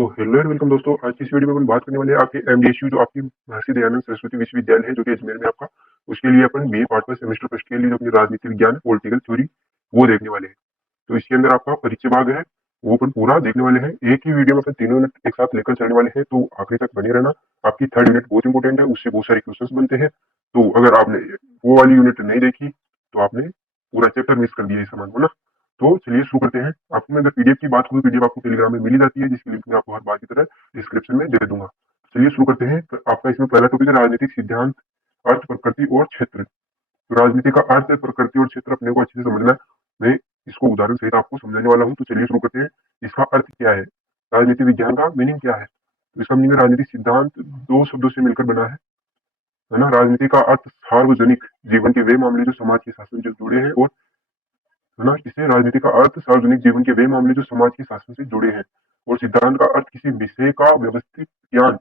तो hello and welcome दोस्तों। आज की इस वीडियो में अपन बात करने वाले हैं आपके एमडीएसयू जो आपकी महर्षि दयानंद सरस्वती विश्वविद्यालय है जो कि अजमेर में आपका, उसके लिए अपन BA part first semester first के लिए जो अपनी राजनीति विज्ञान पॉलिटिकल थ्योरी वो देखने वाले हैं। तो इसके अंदर आपका परिचय भाग है, वो अपन पूरा देखने वाले हैं। एक ही वीडियो में अपन तीनों यूनिट एक साथ लेकर चलने वाले हैं, तो आखिरी तक बने रहना। आपकी थर्ड यूनिट बहुत इंपॉर्टेंट है, उससे बहुत सारे क्वेश्चंस बनते हैं। तो अगर आपने वो वाली यूनिट नहीं देखी तो आपने पूरा चैप्टर मिस कर दिया इस समान को ना। तो चलिए शुरू करते हैं। आपको मैं अगर पीडीएफ की बात करूँ, पीडीएफ आपको टेलीग्राम में मिल ही जाती है, जिसकी लिंक मैं आपको हर बार की तरह डिस्क्रिप्शन में दे दूंगा। चलिए शुरू करते हैं। तो आपका इसमें पहला टॉपिक है राजनीतिक सिद्धांत, अर्थ, प्रकृति और क्षेत्र। तो राजनीति का अर्थ, प्रकृति और क्षेत्र अपने को अच्छे से समझना है। मैं इसको उदाहरण सहित आपको समझाने वाला हूँ। तो चलिए शुरू करते हैं। इसका अर्थ क्या है, राजनीति विज्ञान का मीनिंग क्या है। तो इसका मीनिंग राजनीतिक सिद्धांत दो शब्दों से मिलकर बना है ना। राजनीति का अर्थ सार्वजनिक जीवन के वे मामले जो समाज के शासन से जुड़े हैं, और है ना, इसे राजनीति का अर्थ सार्वजनिक जीवन के वे मामले जो समाज के शासन से जुड़े हैं। और सिद्धांत का अर्थ किसी विषय का व्यवस्थित ज्ञान।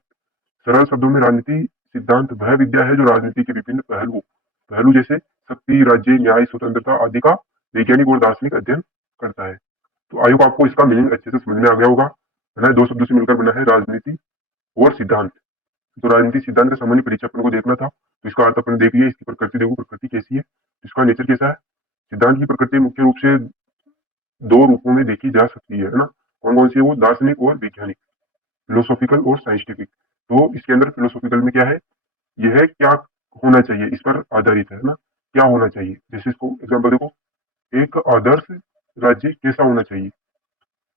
सरल शब्दों में राजनीति सिद्धांत वह विद्या है जो राजनीति के विभिन्न पहलू पहलू जैसे शक्ति, राज्य, न्याय, स्वतंत्रता आदि का वैज्ञानिक और दार्शनिक अध्ययन करता है। तो आयोग आपको इसका मीनिंग अच्छे से समझ में आ गया होगा, है ना। दो शब्दों से मिलकर बना है राजनीति और सिद्धांत। तो राजनीति सिद्धांत का सामान्य परिचय अपन को देखना था, तो इसका अर्थ अपन देख लिया। इसकी प्रकृति देखो, प्रकृति कैसी है, इसका नेचर कैसा है। सिद्धांत की प्रकृति मुख्य रूप से दो रूपों में देखी जा सकती है ना। कौन कौन सी है वो, दार्शनिक और वैज्ञानिक, फिलोसॉफिकल और साइंटिफिक। तो इसके अंदर फिलोसॉफिकल में क्या है, यह क्या होना चाहिए इस पर आधारित है ना। क्या होना चाहिए, जैसे इसको एग्जाम्पल देखो, एक आदर्श राज्य कैसा होना चाहिए,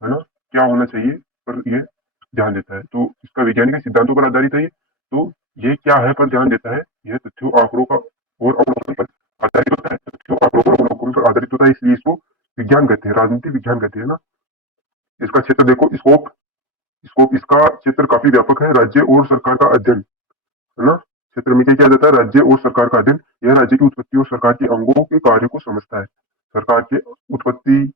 है ना, क्या होना चाहिए पर यह ध्यान देता है। तो इसका वैज्ञानिक सिद्धांतों पर आधारित है ये। तो ये क्या है पर ध्यान देता है, यह तथ्यों, आंकड़ों का और अवलोकन पर आधारित होता है। तथ्यों, आंकड़ों और अवलोकन पर आधारित होता है, इसलिए इसको विज्ञान कहते हैं, राजनीति विज्ञान कहते हैं ना। इसका क्षेत्र देखो, स्कोप। स्कोप इसका क्षेत्र काफी व्यापक है। राज्य और सरकार का अध्ययन, है ना। क्षेत्र में क्या किया जाता है, राज्य और सरकार का अध्ययन। यह राज्य की उत्पत्ति और सरकार के अंगों के कार्य को समझता है। सरकार के उत्पत्ति,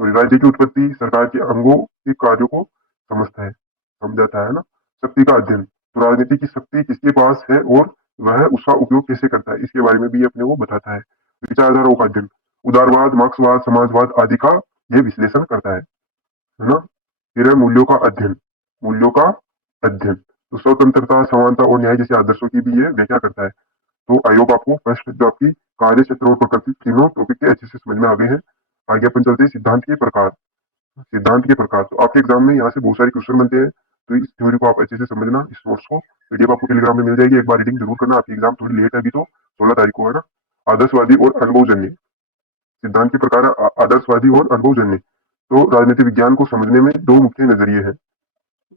सॉरी, राज्य की उत्पत्ति, सरकार के अंगों के कार्यों को समझता है, समझाता है ना। शक्ति का अध्ययन, तो राजनीति की शक्ति किसके पास है और वह उसका उपयोग कैसे करता है, इसके बारे में भी अपने को बताता है। विचारधाराओं का अध्ययन, उदारवाद, मार्क्सवाद, समाजवाद आदि का यह विश्लेषण करता है ना। फिर है मूल्यों का अध्ययन, मूल्यों का अध्ययन, तो स्वतंत्रता, समानता और न्याय जैसे आदर्शों की भी यह व्याख्या करता है। तो आयोग आपको फर्स्ट जो आपकी कार्य क्षेत्र और प्रकृति तीनों टॉपिक के अच्छे से समझ में आ गए हैं। आगे अपन चलते हैं सिद्धांत के प्रकार। सिद्धांत के प्रकार, तो आपके एग्जाम में यहाँ से बहुत सारे क्वेश्चन बनते हैं, तो इस थ्योरी को आप अच्छे से समझना। इस नोट्स को पीडीएफ आपको टेलीग्राम में मिल जाएगी, एक बार रीडिंग जरूर करना। आपकी एग्जाम थोड़ी लेट है अभी, तो 16 तारीख को है ना। आदर्शवादी और अनुभवजन्य, सिद्धांत के प्रकार आदर्शवादी और अनुभवजन्य। तो राजनीति विज्ञान को समझने में दो मुख्य नजरिए हैं।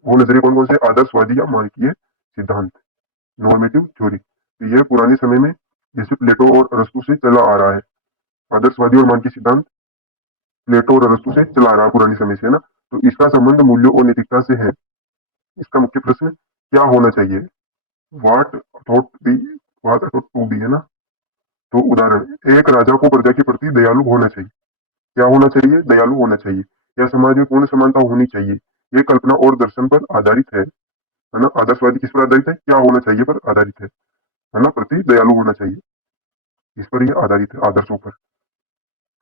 वो नजरिए कौन कौन से, आदर्शवादी या मानकीय सिद्धांत, नॉर्मेटिव थ्योरी। तो यह पुराने समय में जैसे प्लेटो और अरस्तु से चला आ रहा है। आदर्शवादी और मानकीय सिद्धांत प्लेटो और अरस्तु से चला आ रहा है पुराने समय से, है ना। तो इसका संबंध मूल्यों और नैतिकता से है। इसका मुख्य प्रश्न क्या होना चाहिए, what thought be, what thought to be, है ना। तो उदाहरण, एक राजा को प्रजा के प्रति दयालु होना चाहिए। क्या होना चाहिए, दयालु होना चाहिए। या समाज में पूर्ण समानता होनी चाहिए। ये कल्पना और दर्शन पर आधारित है ना। आदर्शवादी किस पर आधारित है, क्या होना चाहिए पर आधारित है ना, प्रति दयालु होना चाहिए, इस पर यह आधारित है, आदर्शों पर।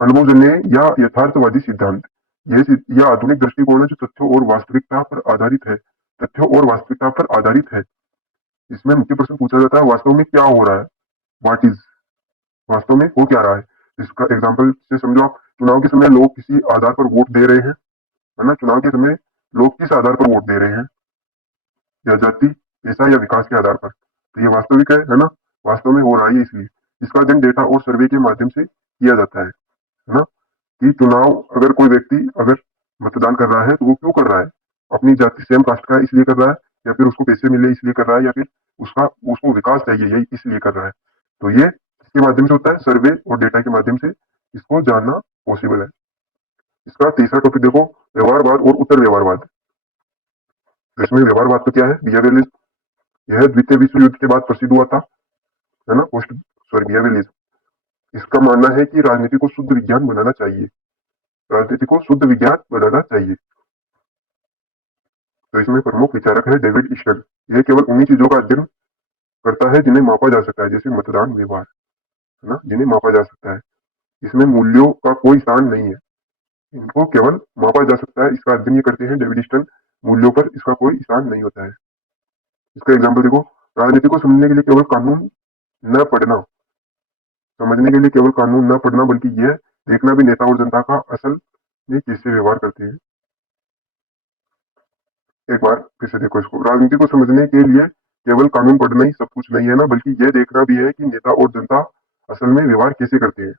अनुभवजन्य या यथार्थवादी सिद्धांत, यह आधुनिक दृष्टिकोण है जो तथ्यों और वास्तविकता पर आधारित है। तथ्यों और वास्तविकता पर आधारित है। इसमें मुख्य प्रश्न पूछा जाता है, वास्तव में क्या हो रहा है, व्हाट इज, वास्तव में हो क्या रहा है। इसका एग्जाम्पल से समझो आप, चुनाव के समय लोग किसी आधार पर वोट दे रहे हैं, है ना। चुनाव के समय लोग किस आधार पर वोट दे रहे हैं, या जाति, पैसा या विकास के आधार पर। तो ये वास्तविक है ना, वास्तव में हो रहा है इसलिए। इसका अध्ययन डेटा और सर्वे के माध्यम से किया जाता है ना। कि चुनाव, अगर कोई व्यक्ति अगर मतदान कर रहा है तो वो क्यों कर रहा है, अपनी जाति सेम कास्ट का इसलिए कर रहा है, या फिर उसको पैसे मिले इसलिए कर रहा है, या फिर उसको विकास चाहिए यही इसलिए कर रहा है। तो ये इसके माध्यम से होता है, सर्वे और डेटा के माध्यम से इसको जानना पॉसिबल है। इसका तीसरा टॉपिक देखो, व्यवहारवाद और उत्तर व्यवहारवाद। इसमें व्यवहारवाद तो क्या है, बिहेवियरिज्म। यह द्वितीय विश्व युद्ध के बाद प्रसिद्ध हुआ था, है ना, पोस्ट, सॉरी, बिहेवियरिज्म। इसका मानना है कि राजनीति को शुद्ध विज्ञान बनाना चाहिए, राजनीति को शुद्ध विज्ञान बनाना चाहिए। तो इसमें प्रमुख विचारक है डेविड ईस्टन। यह केवल उन्हीं चीजों का अध्ययन करता है जिन्हें मापा जा सकता है, जैसे मतदान, व्यवहार, है ना, जिन्हें मापा जा सकता है। इसमें मूल्यों का कोई स्थान नहीं है, इनको केवल मापा जा सकता है। इसका अध्ययन ये करते हैं डेविड ईस्टन, मूल्यों पर इसका कोई इशान नहीं होता है। इसका एग्जाम्पल देखो, राजनीति को समझने के लिए केवल कानून न पढ़ना समझने के लिए केवल कानून न पढ़ना बल्कि यह देखना भी नेता और जनता का असल में कैसे व्यवहार करते हैं। एक बार फिर से देखो इसको, राजनीति को समझने के लिए केवल कानून पढ़ना ही सब कुछ नहीं है ना, बल्कि यह देखना भी है कि नेता और जनता असल में व्यवहार कैसे करते हैं।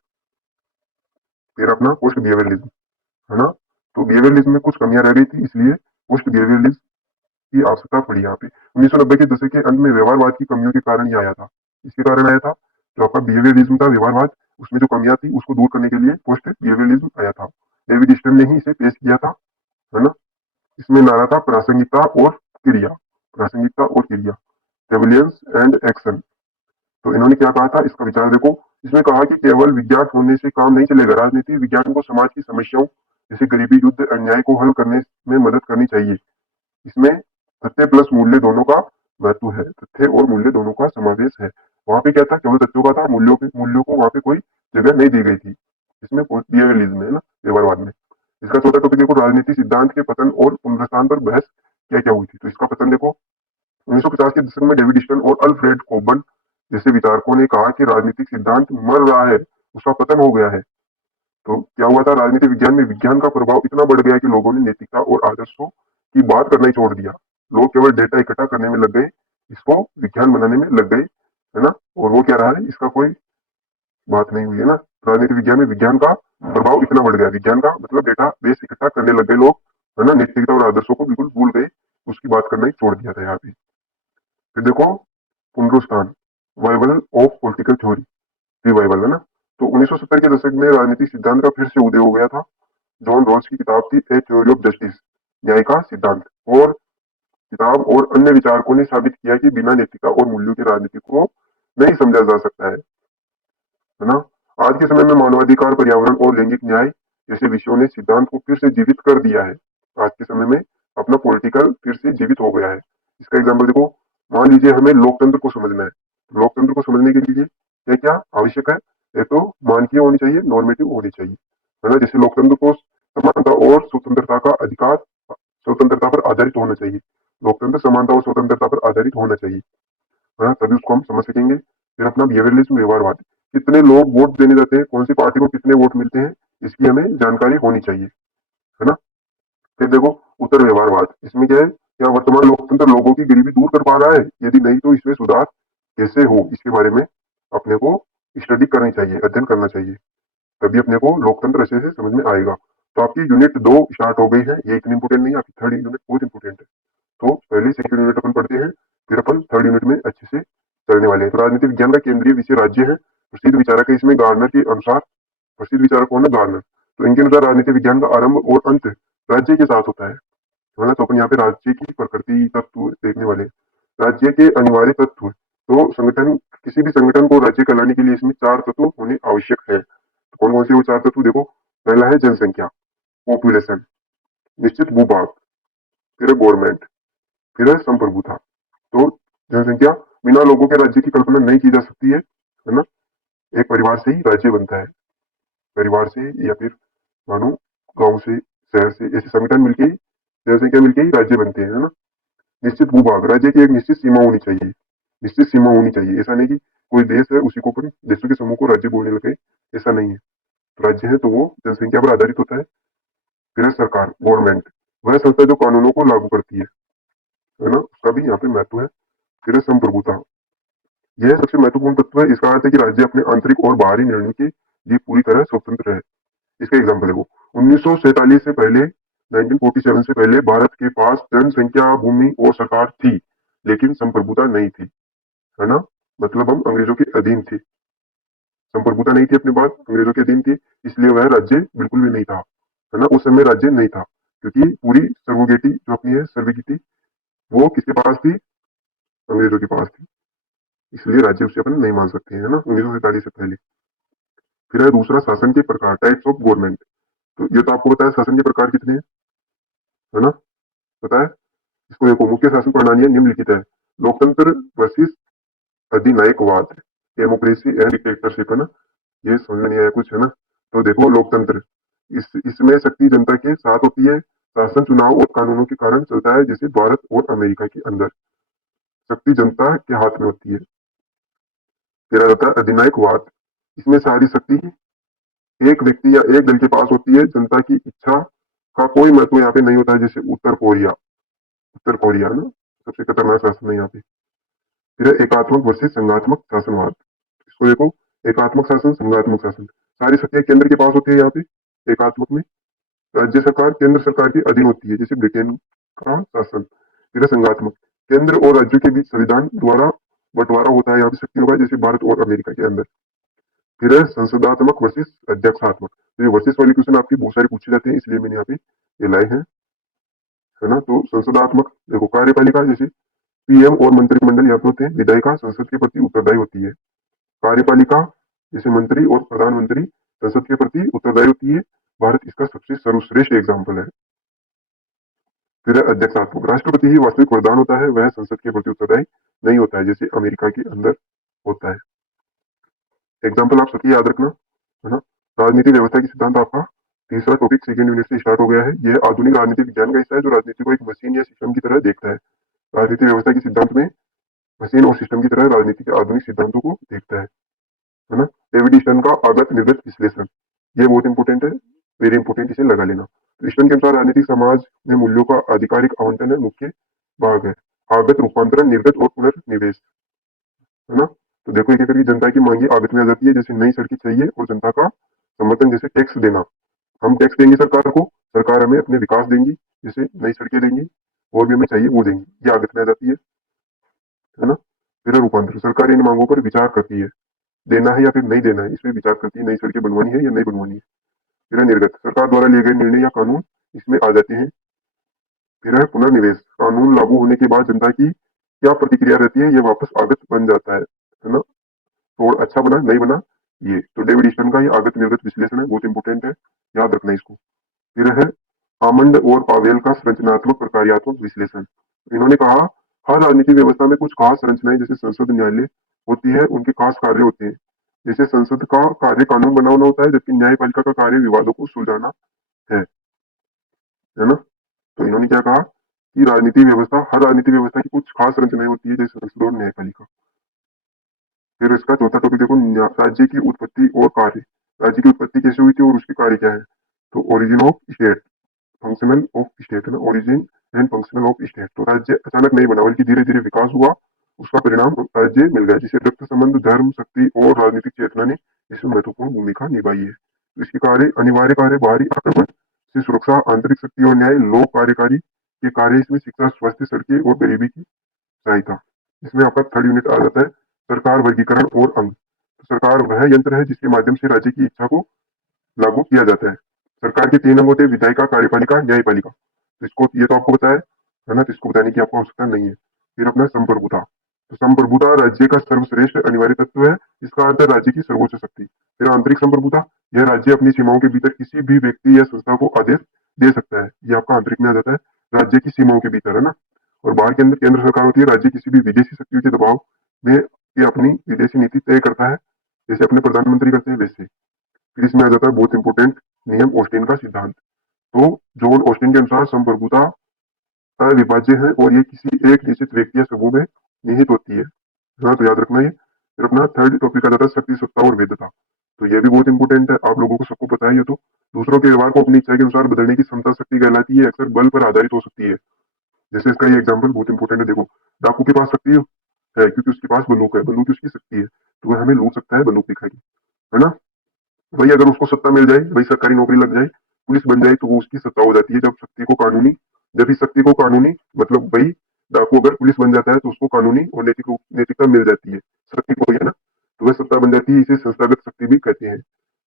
फिर अपना पोस्ट बिहेवियरलिज्म, है ना। तो बिहेवियरलिज्म में कुछ कमियां रह गई थी, इसलिए पोस्ट बिहेवियरलिज्म की आवश्यकता पड़ी यहाँ पे। 1990 के दशक के अंत में व्यवहारवाद की कमियों के कारण ये आया था। इसके कारण आया था जो आपका बिहेवियरलिज्म था, व्यवहारवाद, उसमें जो कमियां थी उसको दूर करने के लिए पोस्ट बिहेवियरलिज्म आया था। डेविड स्टर्न ने ही इसे पेश किया था, है ना। इसमें नारा था प्रासंगिकता और क्रिया, प्रासंगिकता और क्रिया, रेविलियंस एंड एक्शन। तो इन्होंने क्या कहा था, इसका विचार देखो। इसमें कहा कि केवल विज्ञान होने से काम नहीं चलेगा, राजनीति विज्ञान को समाज की समस्याओं जैसे गरीबी, युद्ध, अन्याय को हल करने में मदद करनी चाहिए। इसमें तथ्य प्लस मूल्य दोनों का महत्व है, तथ्य और मूल्य दोनों का समावेश है। वहां पे क्या था, केवल तथ्यों का था, मूल्यों को वहां पे कोई जगह नहीं दी गई थी। इसमें बिहेवियरलिज्म है ना, व्यवहारवाद में। इसका चौथा टॉपिक देखो, राजनीति सिद्धांत के पतन और पुनरुत्थान पर बहस क्या क्या हुई थी। तो इसका पतन देखो, 1950 के दशक में डेविड स्टर्न और अल्फ्रेड कोबन जैसे विचारकों ने कहा कि राजनीतिक सिद्धांत मर रहा है, उसका पतन हो गया है। तो क्या हुआ था, राजनीति विज्ञान में विज्ञान का प्रभाव इतना बढ़ गया कि लोगों ने नैतिकता और आदर्शों की बात करना ही छोड़ दिया। लोग केवल डेटा इकट्ठा करने में लग गए, इसको विज्ञान बनाने में लग गए, है ना। और वो क्या रहा है, इसका कोई बात नहीं हुई है ना। राजनीति विज्ञान में विज्ञान का प्रभाव इतना बढ़ गया, विज्ञान का मतलब डेटा बेस इकट्ठा करने लग गए लोग, है ना। नैतिकता और आदर्शों को बिल्कुल भूल गए, उसकी बात करना ही छोड़ दिया था यहाँ पे। फिर देखो पुनरुत्थान, revival of political theory, revival, है ना। तो 1970 के दशक में राजनीतिक सिद्धांत का फिर से उदय हो गया था। जॉन रॉल्स की किताब थी ए थ्योरी ऑफ जस्टिस, न्याय का सिद्धांत, और किताब और अन्य विचारकों ने साबित किया कि बिना नैतिकता और मूल्यों की राजनीति को नहीं समझा जा सकता है ना। आज के समय में मानवाधिकार, पर्यावरण और लैंगिक न्याय जैसे विषयों ने सिद्धांत को फिर से जीवित कर दिया है। आज के समय में अपना पॉलिटिकल फिर से जीवित हो गया है। इसका एग्जाम्पल देखो, मान लीजिए हमें लोकतंत्र को समझना है। लोकतंत्र को समझने के लिए क्या क्या आवश्यक है, एक तो मानकीय होनी चाहिए, नॉर्मेटिव होनी चाहिए, है ना। जैसे लोकतंत्र को समानता और स्वतंत्रता का अधिकार, स्वतंत्रता पर आधारित होना चाहिए। लोकतंत्र समानता और स्वतंत्रता पर आधारित होना चाहिए, है ना, तभी उसको हम समझ सकेंगे। फिर अपना बिहेवियरलिज्म, व्यवहारवाद, कितने लोग वोट देने जाते हैं, कौन सी पार्टी को कितने वोट मिलते हैं, इसकी हमें जानकारी होनी चाहिए, है ना। फिर देखो उत्तर व्यवहारवाद, इसमें क्या है, क्या वर्तमान लोकतंत्र लोगों की गरीबी दूर कर पा रहा है, यदि नहीं तो इसमें सुधार कैसे हो, इसके बारे में अपने को स्टडी करनी चाहिए, अध्ययन करना चाहिए, तभी अपने को लोकतंत्र अच्छे से समझ में आएगा। तो आपकी यूनिट 2 स्टार्ट हो गई है, ये इतनी इंपोर्टेंट नहीं है, आपकी थर्ड यूनिट बहुत इंपोर्टेंट है। तो पहले सेकंड यूनिट अपन पढ़ते हैं, फिर अपन थर्ड यूनिट में अच्छे से चलने वाले हैं। तो राजनीति विज्ञान का केंद्रीय विषय राज्य है। प्रसिद्ध विचारक है इसमें गार्नर के अनुसार, प्रसिद्ध विचारक कौन है, गार्नर। तो इनके अनुसार राजनीति विज्ञान का आरंभ और अंत राज्य के साथ होता है ना। तो अपन यहाँ पे राज्य की प्रकृति तत्व देखने वाले, राज्य के अनिवार्य तत्व। तो संगठन, किसी भी संगठन को राज्य कहलाने के लिए इसमें 4 तत्व होने आवश्यक है। तो कौन कौन से वो 4 तत्व देखो, पहला है जनसंख्या, पॉपुलेशन, निश्चित भूभाग, फिर है गवर्नमेंट, फिर है संप्रभुता। तो जनसंख्या, बिना लोगों के राज्य की कल्पना नहीं की जा सकती है ना। एक परिवार से ही राज्य बनता है, परिवार से या फिर मानो गांव से, शहर से, ऐसे संगठन मिलके ही, जनसंख्या मिलके ही राज्य बनते हैं, है ना। निश्चित भूभाग, राज्य की एक निश्चित सीमा होनी चाहिए, निश्चित सीमा होनी चाहिए। ऐसा नहीं कि कोई देश है उसी को अपन देशों के समूह को राज्य बोलने लगे, ऐसा नहीं है। तो राज्य है तो वो जनसंख्या पर आधारित होता है। फिर है सरकार, गवर्नमेंट, वह संस्था जो कानूनों को लागू करती है ना, उसका भी यहाँ पे महत्व है। फिर है संप्रभुता, यह सबसे महत्वपूर्ण तत्व है। इसका अर्थ है कि राज्य अपने आंतरिक और बाहरी निर्णय के लिए पूरी तरह स्वतंत्र है। इसका एग्जाम्पल है वो 1947 से पहले, 1947 से पहले भारत के पास जनसंख्या, भूमि और सरकार थी, लेकिन संप्रभुता नहीं थी, है ना। मतलब हम अंग्रेजों के अधीन थे, संप्रभुता नहीं थी अपने पास, अंग्रेजों के अधीन थी, इसलिए वह राज्य बिल्कुल भी नहीं था, है ना। उस समय राज्य नहीं था, क्योंकि पूरी सर्वोगेटी जो अपनी है, सर्विगिटी, वो किसके पास थी, अंग्रेजों के पास थी, इसलिए राज्य उसे अपन नहीं मान सकते, है ना, 1947 से पहले। फिर है दूसरा, शासन के प्रकार, टाइप्स ऑफ गवर्नमेंट। तो ये तो आपको पता है शासन के प्रकार कितने हैं, है ना, पता है। इसको देखो, मुख्य शासन प्रणालियां निम्नलिखित है, लोकतंत्र वर्सेस अधिनायकवाद, डेमोक्रेसी एंड डिक्टेटरशिप, है ना। ये समझ में नहीं आया कुछ, है ना। तो देखो लोकतंत्र, इसमें शक्ति जनता के साथ होती है, शासन चुनाव और कानूनों के कारण चलता है, जैसे भारत और अमेरिका के अंदर शक्ति जनता के हाथ में होती है। फिर आ जाता है अधिनायकवाद। इसमें सारी शक्ति एक व्यक्ति या एक दल के पास होती है, जनता की इच्छा का कोई महत्व यहाँ पे नहीं होता है, जैसे उत्तर कोरिया ना सबसे खतरनाक शासन है यहाँ पे। फिर है एकात्मक वर्सेस संघात्मक शासनवाद। इसको देखो, एकात्मक शासन, संघात्मक शासन। सारी शक्तियां केंद्र के पास होती है यहाँ पे एकात्मक में। राज्य सरकार केंद्र सरकार के अधीन होती है, जैसे ब्रिटेन का शासन। फिर है संघात्मक, केंद्र और राज्यों के बीच संविधान द्वारा बंटवारा होता है यहाँ पे शक्तियों का, जैसे भारत और अमेरिका के अंदर। फिर है संसदात्मक वर्सेस अध्यक्षात्मक। तो ये वर्सेस वाले क्वेश्चन आपके बहुत सारे पूछे जाते हैं, इसलिए मैंने यहाँ पे ये लाए हैं, है ना। तो संसदात्मक देखो, कार्यपालिका जैसे पीएम और मंत्रिमंडल यहाँ पे होते हैं। विधायिका संसद के प्रति उत्तरदायी होती है। कार्यपालिका जैसे मंत्री और प्रधानमंत्री संसद के प्रति उत्तरदायी होती है। भारत इसका सबसे सर्वश्रेष्ठ एग्जाम्पल है। फिर है अध्यक्षात्मक, राष्ट्रपति ही वास्तविक वरदान होता है, वह संसद के प्रति उत्तरदायी नहीं होता है, जैसे अमेरिका के अंदर होता है। एग्जाम्पल आप सबकी याद रखना, है ना। राजनीति व्यवस्था की सिद्धांत आपका तीसरा टॉपिक सेकंड यूनिट से स्टार्ट हो गया है। यह आधुनिक राजनीति विज्ञान का हिस्सा है, जो राजनीति को एक मशीन या सिस्टम की तरह देखता है। राजनीति व्यवस्था के सिद्धांत में मशीन और सिस्टम की तरह राजनीति के आधुनिक सिद्धांतों को देखता है ना। डेविड ईस्टन का आगत निर्गत विश्लेषण, ये बहुत इंपॉर्टेंट है, वेरी इंपॉर्टेंट, इसे लगा लेना। तो ईस्टन के अनुसार राजनीतिक समाज में मूल्यों का आधिकारिक आवंटन है मुख्य भाग है। आगत, रूपांतरण, निर्गत और पुनर्निवेश, है ना। तो देखो एक एक करके जनता की मांगी आगत में आ जाती है, जैसे नई सड़कें चाहिए और जनता का समर्थन, जैसे टैक्स देना। हम टैक्स देंगे सरकार को, सरकार हमें अपने विकास देंगी, जैसे नई सड़कें देंगी, और भी हमें चाहिए वो देंगी, ये आगत में आ जाती है ना। फिर रूपांतरण, सरकार इन मांगों पर विचार करती है, देना है या फिर नहीं देना है, इसमें विचार करती है, नई सड़कें बनवानी है या नहीं बनवानी है। फिर निर्गत, सरकार द्वारा लिए गए निर्णय या कानून इसमें आ जाते हैं। फिर है पुनर्निवेश, कानून लागू होने के बाद जनता की क्या प्रतिक्रिया रहती है, ये वापस आगत बन जाता है ना। और अच्छा बना नहीं बना, ये तो डेविड ईस्टन का ये आगत निर्गत विश्लेषण है, बहुत इंपॉर्टेंट है, याद रखना इसको। फिर है आमंड और पावेल का संरचनात्मक प्रकार्यात्मक विश्लेषण। इन्होंने कहा, हर राजनीतिक व्यवस्था में कुछ खास संरचनाएं, जैसे संसद, न्यायालय होती है, उनके खास कार्य होते हैं। जैसे संसद का कार्य कानून बनाना होता है, जबकि न्यायपालिका का कार्य विवादों को सुलझाना है ना। तो इन्होंने क्या कहा कि राजनीतिक व्यवस्था, हर राजनीतिक व्यवस्था की कुछ खास संरचनाएं होती है, जैसे संसद और न्यायपालिका। फिर इसका चौथा टॉपिक देखो, राज्य की उत्पत्ति और कार्य। राज्य की उत्पत्ति कैसे हुई थी और उसके कार्य क्या है। तो origin of state, functional of state, है ना, origin and functional of state. तो राज्य अचानक नहीं बना, बल्कि धीरे धीरे विकास हुआ, उसका परिणाम राज्य मिल गया, जिसे रक्त संबंध, धर्म, शक्ति और राजनीतिक चेतना ने इसमें महत्वपूर्ण भूमिका निभाई है। तो इसके कार्य, अनिवार्य कार्य, बाहरी आक्रमण से सुरक्षा, आंतरिक शक्ति और न्याय, लोक कार्यकारी के कार्य, इसमें शिक्षा, स्वास्थ्य, सड़कें और गरीबी की सहायता। इसमें आपका थर्ड यूनिट आ जाता है, सरकार, वर्गीकरण और अंग। तो सरकार वह यंत्र है जिसके माध्यम से राज्य की इच्छा को लागू किया जाता है। सरकार के 3 अंग होते हैं, विधायिका, कार्यपालिका, न्यायपालिका। तो इसको, ये तो आपको बताया है ना, तो इसको बताने की आपको आवश्यकता नहीं है। फिर अपना संप्रभुता, तो संप्रभुता राज्य का सर्वश्रेष्ठ अनिवार्य तत्व है, इसका अर्थ है राज्य की सर्वोच्च शक्ति। फिर आंतरिक संप्रभुता, यह राज्य अपनी सीमाओं के भीतर किसी भी व्यक्ति या संस्था को आदेश दे सकता है, ये आपका आंतरिक में आ जाता है, राज्य की सीमाओं के भीतर, है ना। और बाहर के अंदर केंद्र सरकार होती है, राज्य किसी भी विदेशी शक्तियों के दबाव में ये अपनी विदेशी नीति तय करता है, जैसे अपने प्रधानमंत्री करते हैं वैसे। फिर इसमें आ जाता है बहुत इंपॉर्टेंट नियम, ऑस्टिन का सिद्धांत। तो जॉन ऑस्टिन के अनुसार संप्रभुता अविभाज्य है और ये किसी एक निश्चित व्यक्ति या समूह में निहित होती है। हाँ, तो याद रखना ये। फिर अपना थर्ड टॉपिक आ जाता है शक्ति, सत्ता और वेदता। तो ये भी बहुत इंपॉर्टेंट है, आप लोगों को सबको पता है ये तो। दूसरों के व्यवहार को अपनी इच्छा के अनुसार बदलने की क्षमता शक्ति कहलाती है, अक्सर बल पर आधारित हो सकती है। जैसे इसका ये एग्जाम्पल बहुत इंपॉर्टेंट है, देखो डाकू के पास शक्ति है क्योंकि उसके पास बंदूक है, बंदूक उसकी शक्ति है, तो वह हमें लूट सकता है बंदूक दिखा के, है ना। वही अगर उसको सत्ता मिल जाए, वही सरकारी नौकरी लग जाए, पुलिस बन जाए, तो वो उसकी सत्ता हो जाती है। जब इस शक्ति को कानूनी, मतलब वही डाकू अगर पुलिस बन जाता है तो उसको कानूनी और नैतिकता मिल जाती है, शक्ति को, है ना। तो वह सत्ता बन जाती है, इसे संस्थागत शक्ति भी कहते हैं।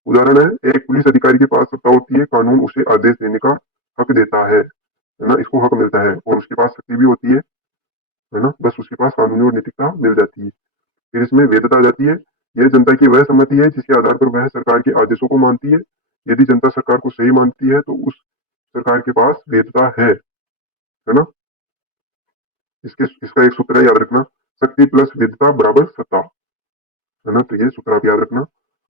उदाहरण है, एक पुलिस अधिकारी के पास सत्ता होती है, कानून उसे आदेश देने का हक देता है ना, इसको हक मिलता है, और उसके पास शक्ति भी होती है ना, बस उसके पास कानूनी और नैतिकता मिल जाती है। फिर इसमें वेदता आ जाती है, यह जनता की वह सम्मति है जिसके आधार पर वह सरकार के आदेशों को मानती है। यदि जनता सरकार को सही मानती है तो उस सरकार के पास वेदता है ना। इसका एक सूत्र है, याद रखना, शक्ति प्लस वेदता बराबर सत्ता, है ना। तो ये सूत्र आप याद रखना।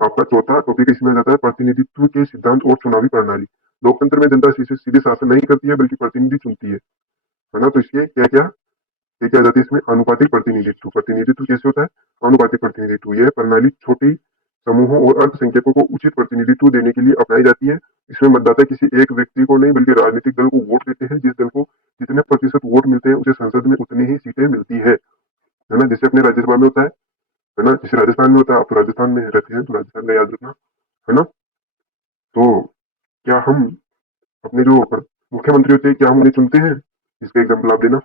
आपका चौथा टॉपिक इसमें जाता है प्रतिनिधित्व के सिद्धांत और चुनावी प्रणाली। लोकतंत्र में जनता सीधे शासन नहीं करती है बल्कि प्रतिनिधि चुनती है ना? तो इसलिए क्या क्या आ जाती है इसमें? अनुपातिक प्रतिनिधित्व। प्रतिनिधित्व कैसे होता है? अनुपातिक प्रतिनिधित्व। यह प्रणाली छोटी समूहों और अल्पसंख्यकों को उचित प्रतिनिधित्व देने के लिए अपनाई जाती है। इसमें मतदाता किसी एक व्यक्ति को नहीं बल्कि राजनीतिक दल को वोट देते हैं। जिस दल को जितने प्रतिशत वोट मिलते हैं उसे संसद में उतनी ही सीटें मिलती है ना? जैसे अपने राज्यसभा में होता है ना? जैसे राजस्थान में होता है। आप तो राजस्थान में रहते हैं तो राजस्थान का याद रखना, है ना? तो क्या हम अपने जो मुख्यमंत्री होते हैं क्या हम उन्हें चुनते हैं? इसका एग्जाम्पल आप देना।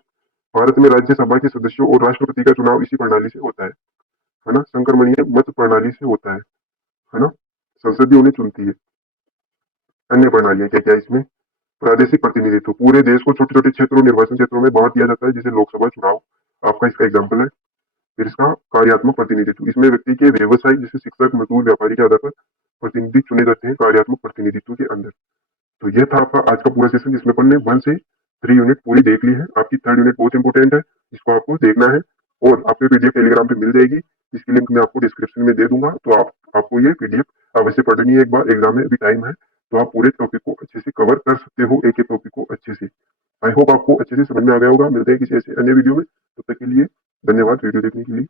भारत में राज्यसभा के सदस्यों और राष्ट्रपति का चुनाव इसी प्रणाली से होता है ना? संक्रमणीय मत प्रणाली से होता है ना? संसदीय उन्हें चुनती है। अन्य प्रणालियां क्या क्या है इसमें? प्रादेशिक प्रतिनिधित्व। पूरे देश को छोटे छोटे क्षेत्रों निर्वाचन क्षेत्रों में बांट दिया जाता है, जैसे लोकसभा चुनाव आपका इसका एग्जाम्पल है। फिर इसका कार्यात्मक प्रतिनिधित्व। इसमें व्यक्ति के व्यवसाय जैसे शिक्षक, मजदूर, व्यापारी के आधार पर प्रतिनिधि चुने जाते हैं कार्यात्मक प्रतिनिधित्व के अंदर। तो यह था आपका आज का पूरा सेशन, जिसमें अपन ने 1 से 3 यूनिट पूरी देख ली है। आपकी 3rd यूनिट बहुत इंपॉर्टेंट है, इसको आपको देखना है और आपको पीडीएफ टेलीग्राम पे मिल जाएगी। इसकी लिंक मैं आपको डिस्क्रिप्शन में दे दूंगा। तो आपको ये पीडीएफ अवश्य पढ़नी है। एक बार एग्जाम में अभी टाइम है तो आप पूरे टॉपिक को अच्छे से कवर कर सकते हो, एक एक टॉपिक को अच्छे से। आई होप आपको अच्छे से समझ में आ गया होगा। मिलते हैं किसी ऐसे अन्य वीडियो में, तब तक के लिए धन्यवाद वीडियो देखने के लिए।